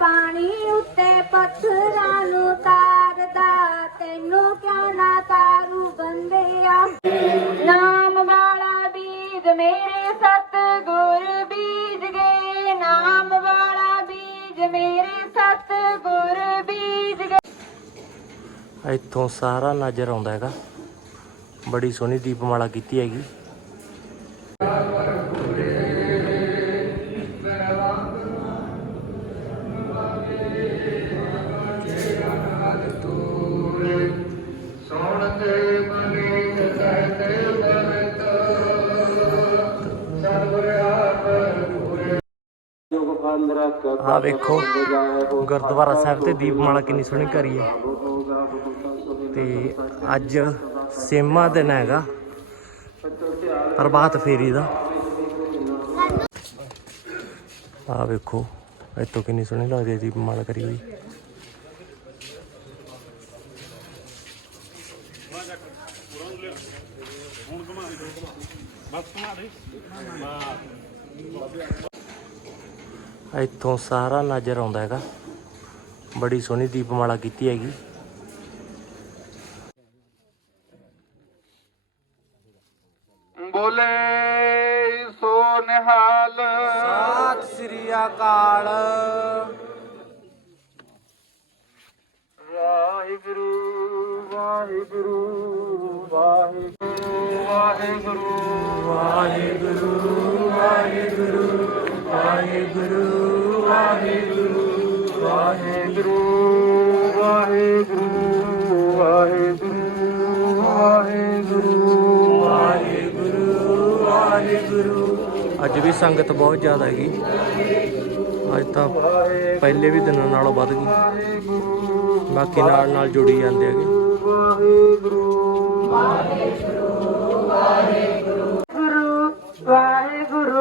ਪਾਣੀ ਉੱਤੇ ਪੱਥਰਾਂ ਨੂੰ ਤਾਰਦਾ, ਤੈਨੂੰ ਕਿਉਂ ਨਾ ਤਾਰੂ ਬੰਦਿਆ? ਨਾਮ ਵਾਲਾ ਬੀਜ ਮੇਰੇ ਸਤਿਗੁਰ ਬੀਜ ਗਏ। ਨਾਮ ਵਾਲਾ ਬੀਜ ਮੇਰੇ ਸਤਿਗੁਰ ਬੀਜ ਗਏ। ਇੱਥੋਂ ਸਾਰਾ ਨਜ਼ਰ ਆਉਂਦਾ ਹੈਗਾ। ਬੜੀ ਸੋਹਣੀ ਦੀਪਮਾਲਾ ਕੀਤੀ ਹੈਗੀ। ਆ ਵੇਖੋ ਗੁਰਦੁਆਰਾ ਸਾਹਿਬ ਤੇ ਦੀਪਮਾਲਾ ਕਿੰਨੀ ਸੋਹਣੀ ਕਰੀ ਹੈ। ਤੇ ਅੱਜ ਸੇਮਾ ਦਿਨ ਹੈਗਾ। ਪ੍ਰਭਾਤ ਫੇਰੀ ਦਾ। ਆ ਵੇਖੋ ਇੱਥੋਂ ਕਿੰਨੀ ਸੋਹਣੀ ਲੱਗਦੀ ਹੈ ਦੀਪਮਾਲਾ ਕਰੀ ਹੋਈ। ਇੱਥੋਂ ਸਾਰਾ ਨਜ਼ਰ ਆਉਂਦਾ ਹੈਗਾ। ਬੜੀ ਸੋਹਣੀ ਦੀਪਮਾਲਾ ਕੀਤੀ ਹੈਗੀ। ਬੋਲੇ ਸੋ ਨਿਹਾਲ। ਸਤਿ ਸ੍ਰੀ ਅਕਾਲ। ਵਾਹਿਗੁਰੂ ਵਾਹਿਗੁਰੂ ਵਾਹਿਗੁਰੂ ਵਾਹਿਗੁਰੂ। ਵਾਹਿਗੁਰੂ ਵਾਹਿਗੁਰੂ। ਵਾਹਿਗੁਰੂ ਵਾਹਿਗੁਰੂ ਵਾਹਿਗੁਰੂ ਵਾਹਿਗੁਰੂ ਵਾਹਿਗੁਰੂ ਵਾਹਿਗੁਰੂ ਵਾਹਿਗੁਰੂ ਵਾਹਿਗੁਰੂ ਅੱਜ ਵੀ ਸੰਗਤ ਬਹੁਤ ਜ਼ਿਆਦਾ ਹੈਗੀ। ਅੱਜ ਤਾਂ ਪਹਿਲੇ ਵੀ ਦਿਨਾਂ ਨਾਲੋਂ ਵੱਧ ਗਈ। ਬਾਕੀ ਨਾਲ ਨਾਲ ਜੁੜੀ ਜਾਂਦੇ ਹੈਗੇ। ਵਾਹਿਗੁਰੂ ਗੁਰੂ ਵਾਹਿਗੁਰੂ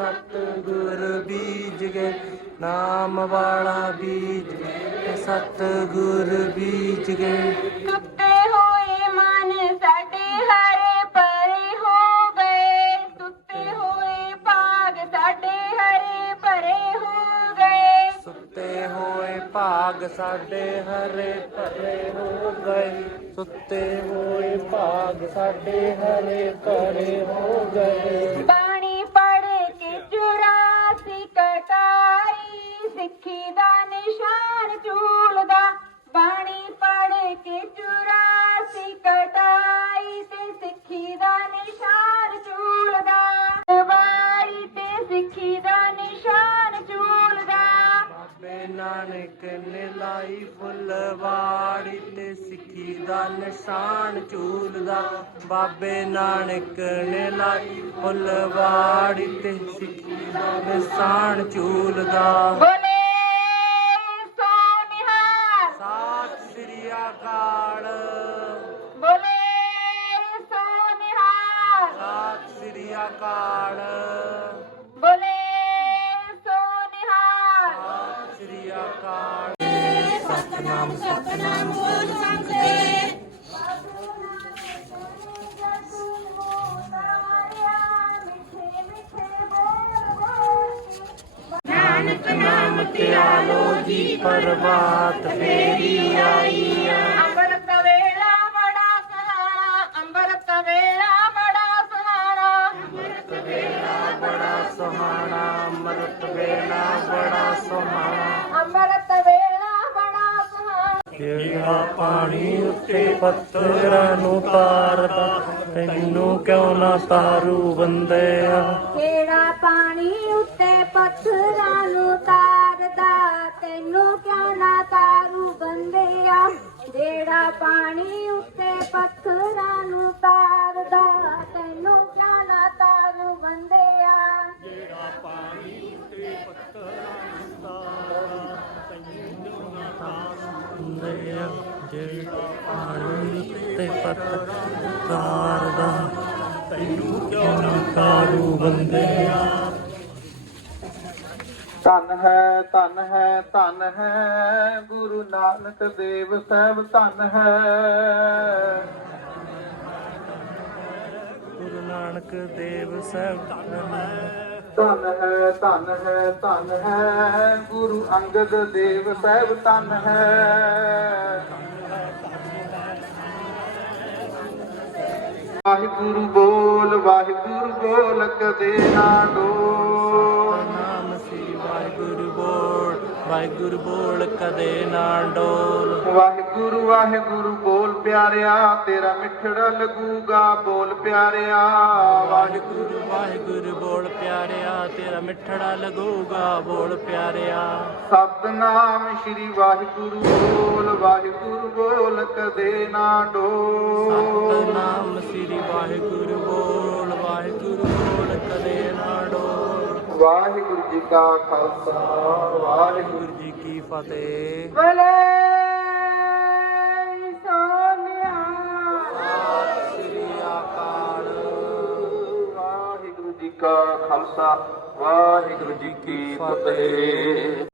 ਮੇਰੇ ਸਤਿਗੁਰ ਬੀਜ ਗਏ ਨਾਮ ਵਾਲਾ ਬੀਜ ਮੇਰੇ ਸਤਿਗੁਰ ਬੀਜ ਗਏ ਸੁੱਤੇ ਹੋਏ ਮਨ ਸਾਡੇ ਹਰੇ ਪਰੇ ਹੋ ਗਏ। ਸੁੱਤੇ ਹੋਏ ਭਾਗ ਸਾਡੇ ਹਰੇ ਭਰੇ ਹੋ ਗਏ। ਸੁੱਤੇ ਹੋਏ ਭਾਗ ਸਾਡੇ ਹਰੇ ਭਰੇ ਹੋ ਗਏ। ਸੁੱਤੇ ਹੋਏ ਭਾਗ ਸਾਡੇ ਹਰੇ ਭਰੇ ਹੋ ਗਏ। ਸਿੱਖੀ ਦਾ ਨਿਸ਼ਾਨ ਚੂਲਦਾ ਬਾਣੀ ਪੜ ਕੇ ਚੁਰਾਸੀ ਕਟਾਈ ਤੇ ਸਿੱਖੀ ਦਾ ਨਿਸ਼ਾਨ ਚੂਲਦਾ ਵਾਰੀ ਤੇ ਸਿੱਖੀ ਦਾ ਨਿਸ਼ਾਨ ਚੂਲਦਾ ਬਾਬੇ ਨਾਨਕ ਨੇ ਲਾਈ ਫੁੱਲਵਾੜੀ ਤੇ ਸਿੱਖੀ ਦਾ ਨਿਸ਼ਾਨ ਝੂਲਦਾ ਬਾਬੇ ਨਾਨਕ ਨੇ ਲਾਈ ਫੁੱਲਵਾੜੀ ਤੇ ਸਿੱਖੀ ਦਾ ਨਿਸ਼ਾਨ ਝੂਲਦਾ ਸਤਨਾਮ ਸਤਨਾਮ ਨਾਨਕ ਨਾਮ ਧਿਆਲੋ ਜੀ ਪ੍ਰਭਾਤ ਫੇਰੀ ਆਈ ਆ। ਅੰਮ੍ਰਿਤ ਵੇਲਾ ਬੜਾ ਸਹਾਰਾ ਅੰਮ੍ਰਿਤ ਵੇਲਾ ਬੜਾ ਸੁਹਾਣਾ ਅੰਮ੍ਰਿਤ ਵੇਲਾ ਬੜਾ ਸੁਹਾਣਾ ਅੰਮ੍ਰਿਤ ਵੇਲਾ ਬੜਾ ਸੁਹਾਣਾ ਜਿਹੜਾ ਪਾਣੀ ਉੱਤੇ ਪੱਥਰਾਂ ਨੂੰ ਤਾਰਦਾ, ਤੈਨੂੰ ਕਿਉਂ ਨਾ ਤਾਰੂ ਬੰਦਿਆ? ਜਿਹੜਾ ਪਾਣੀ ਉੱਤੇ ਪੱਥਰਾਂ ਨੂੰ ਤਾਰਦਾ, ਤੈਨੂੰ ਕਿਉਂ ਨਾ ਤਾਰੂ ਬੰਦਿਆ? ਜਿਹੜਾ ਪਾਣੀ ਉੱਤੇ ਪੱਥਰਾਂ ਨੂੰ ਤਾਰਦਾ ਤੇ ਪੱਤਕਾਰ ਦਾ। ਤੈਨੂੰ ਕਿਉਂ ਕਾਰੂ ਬੰਦੇ। ਧਨ ਹੈ ਧਨ ਹੈ ਧਨ ਹੈ ਗੁਰੂ ਨਾਨਕ ਦੇਵ ਸਾਹਿਬ ਧਨ ਹੈ। ਗੁਰੂ ਨਾਨਕ ਦੇਵ ਸਾਹਿਬ ਧੰਨ ਧਨ ਹੈ ਧਨ ਹੈ ਧਨ ਹੈ ਗੁਰੂ ਅੰਗਦ ਦੇਵ ਸਾਹਿਬ ਧਨ ਹੈ। ਵਾਹਿਗੁਰੂ ਬੋਲ ਵਾਹਿਗੁਰੂ ਬੋਲ ਕਦੇ ਨਾ ਡੋ ਵਾਹਿਗੁਰੂ ਬੋਲ ਕਦੇ ਨਾ ਡੋਲ। ਵਾਹਿਗੁਰੂ ਵਾਹਿਗੁਰੂ ਬੋਲ ਪਿਆਰਿਆ ਤੇਰਾ ਮਿੱਠੜਾ ਲੱਗੂਗਾ ਬੋਲ ਪਿਆਰਿਆ। ਵਾਹਿਗੁਰੂ ਵਾਹਿਗੁਰੂ ਬੋਲ ਪਿਆਰਿਆ ਤੇਰਾ ਮਿੱਠੜਾ ਲੱਗੂਗਾ ਬੋਲ ਪਿਆਰਿਆ। ਸਤਨਾਮ ਸ੍ਰੀ ਵਾਹਿਗੁਰੂ ਬੋਲ ਵਾਹਿਗੁਰੂ ਬੋਲ ਕਦੇ ਨਾ ਡੋਲ। ਨਾਮ ਸ੍ਰੀ ਵਾਹਿਗੁਰੂ ਬੋਲ ਵਾਹਿਗੁਰੂ ਬੋਲ ਕਦੇ ਨਾ ਡੋਲ। ਵਾਹਿਗੁਰੂ ਜੀ ਕਾ ਖਾਲਸਾ ਵਾਹਿਗੁਰੂ ਗੁਰੂ ਜੀ ਕੀ ਫਤਿਹ। ਬਲੇ ਸੋਨਿਆ ਸ੍ਰੀ ਅਕਾਲ। ਵਾਹਿਗੁਰੂ ਜੀ ਕਾ ਖਾਲਸਾ ਵਾਹਿਗੁਰੂ ਜੀ ਕੀ ਫਤਿਹ।